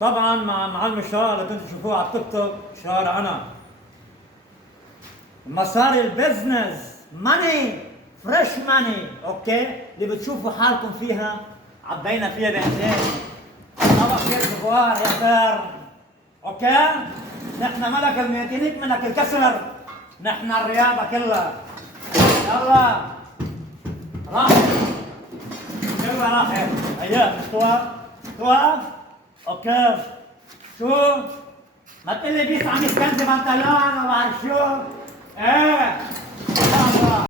طبعا مع معلم الشارع اللي كنتوا تشوفوه على التيك توك شارع انا. مصاري البزنس ماني، فريش ماني، اوكي؟ اللي بتشوفوا حالكم فيها عبينا فيها بنتين طبق هيك صغار يا خير، اوكي؟ نحن ملك الميتينيك منك الكسر، نحن الرياضة كلها. يلا راحت كلها راحت، هيا توقف توقف، اوكي؟ شو؟ ما تقلي بيس عم يستنزف بنطلون وما بعرف شو؟ ايه